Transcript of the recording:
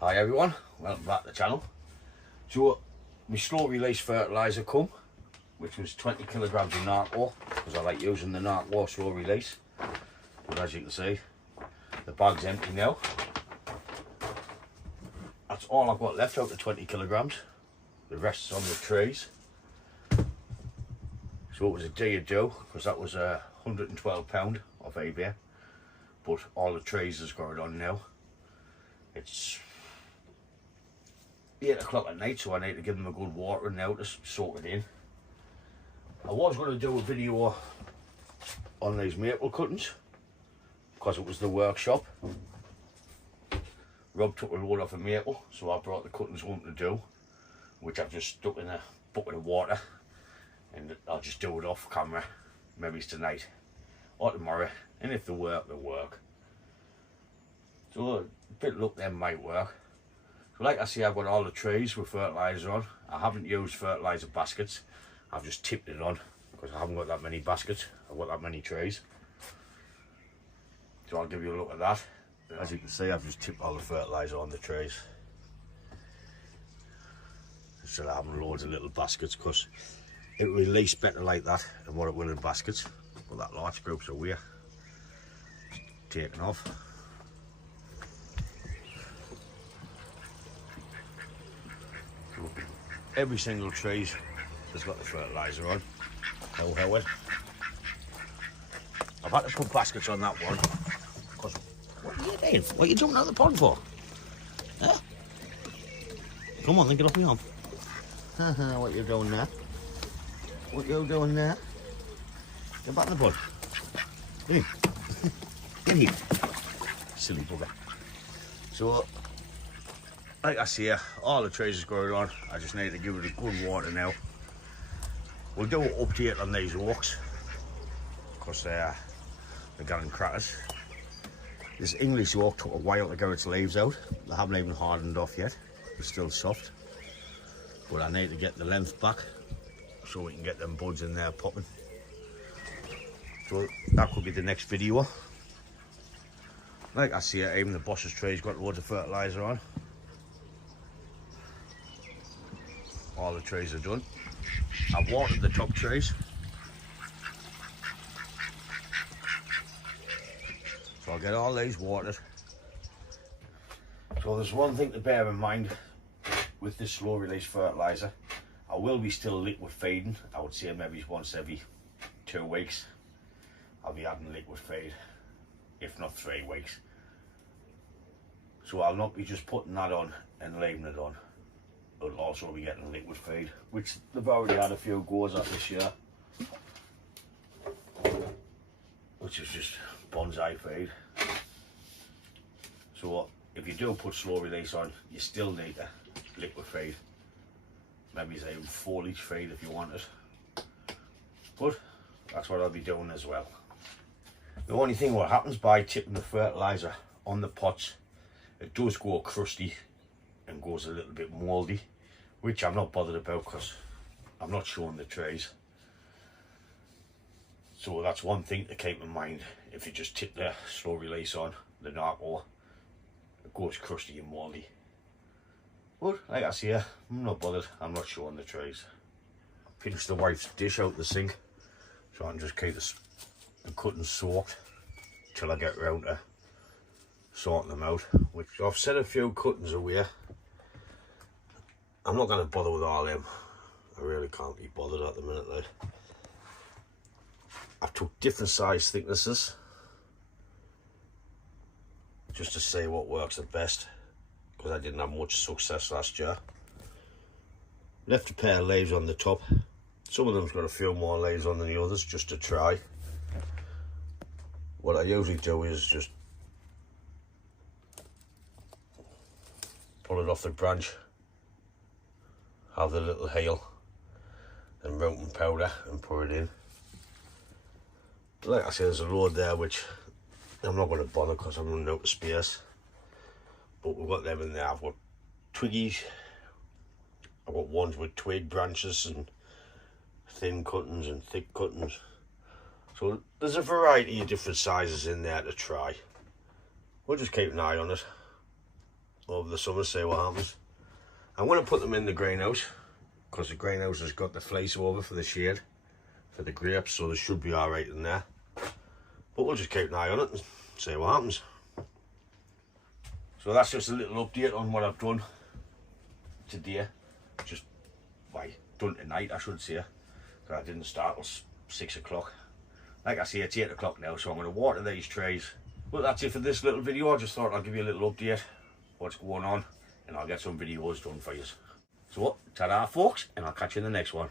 Hi everyone, welcome back to the channel. So my slow release fertiliser come, which was 20 kilograms of narco, because I like using the narco slow release. But as you can see, the bag's empty now. That's all I've got left out of 20 kilograms. The rest's on the trays. So it was a deal do, because that was £112 off eBay. But all the trays is going on now. It's 8 o'clock at night, so I need to give them a good watering now to soak it in. I was going to do a video on these maple cuttings because it was the workshop. Rob took a load off a maple, so I brought the cuttings home to do, which I've just stuck in a bucket of water, and I'll just do it off camera. Maybe it's tonight or tomorrow, and if they work, they work. So a bit of luck then might work. So like I say, I've got all the trays with fertiliser on. I haven't used fertiliser baskets. I've just tipped it on because I haven't got that many baskets. I've got that many trays. So I'll give you a look at that. As you can see, I've just tipped all the fertiliser on the trays. Instead of having loads of little baskets, because it will release better like that than what it will in baskets. But that large group's away. Taken off. Every single tree has got the fertiliser on. No Howard. I've had to put baskets on that one. Because what are you doing? What are you jumping out of the pond for? Huh? Come on, then get off me arm. What you doing there? What you doing there? Get back in the pond. Hey. Get here. Silly bugger. So, like I say, all the trays is going on. I just need to give it a good water now. We'll do an update on these oaks because they're getting crackers. This English oak took a while to get its leaves out. They haven't even hardened off yet. They're still soft. But I need to get the length back so we can get them buds in there popping. So that could be the next video. Like I say, even the boss's tray's got loads of fertiliser on. All the trays are done. I've watered the top trays. So I'll get all these watered. So there's one thing to bear in mind with this slow release fertiliser. I will be still liquid feeding. I would say maybe once every 2 weeks. I'll be adding liquid feed, if not 3 weeks. So I'll not be just putting that on and leaving it on. But also be getting liquid feed, which they've already had a few goes at this year, which is just bonsai feed. So if you do put slow release on, you still need a liquid feed. Maybe it's even foliage feed if you want it. But that's what I'll be doing as well. The only thing what happens by tipping the fertiliser on the pots, it does go crusty and goes a little bit mouldy, which I'm not bothered about because I'm not showing the trays. So that's one thing to keep in mind. If you just tip the slow release on, the narco, it goes crusty and mouldy. But like I say, I'm not bothered. I'm not showing the trays. I finished the wife's dish out the sink, so I can just keep the cuttings soaked till I get round to sorting them out. Which I've set a few cuttings away. I'm not going to bother with all them. I really can't be bothered at the minute. Like, I've took different size thicknesses just to see what works the best, because I didn't have much success last year. Left a pair of leaves on the top. Some of them's got a few more leaves on than the others, just to try. What I usually do is just pull it off the branch, have the little heel and mountain powder and put it in. Like I said, there's a load there which I'm not going to bother because I'm running out of space. But we've got them in there. I've got twiggies, I've got ones with twig branches and thin cuttings and thick cuttings. So there's a variety of different sizes in there to try. We'll just keep an eye on it. over the summer, see what happens. I'm going to put them in the greenhouse because the greenhouse has got the fleece over for the shade for the grapes, so they should be all right in there. But we'll just keep an eye on it and see what happens. So that's just a little update on what I've done today. Just done tonight, I should say. I didn't start till 6 o'clock. Like I say, it's 8 o'clock now, so I'm going to water these trees. But that's it for this little video. I just thought I'd give you a little update what's going on, and I'll get some videos done for you. So ta-da folks, and I'll catch you in the next one.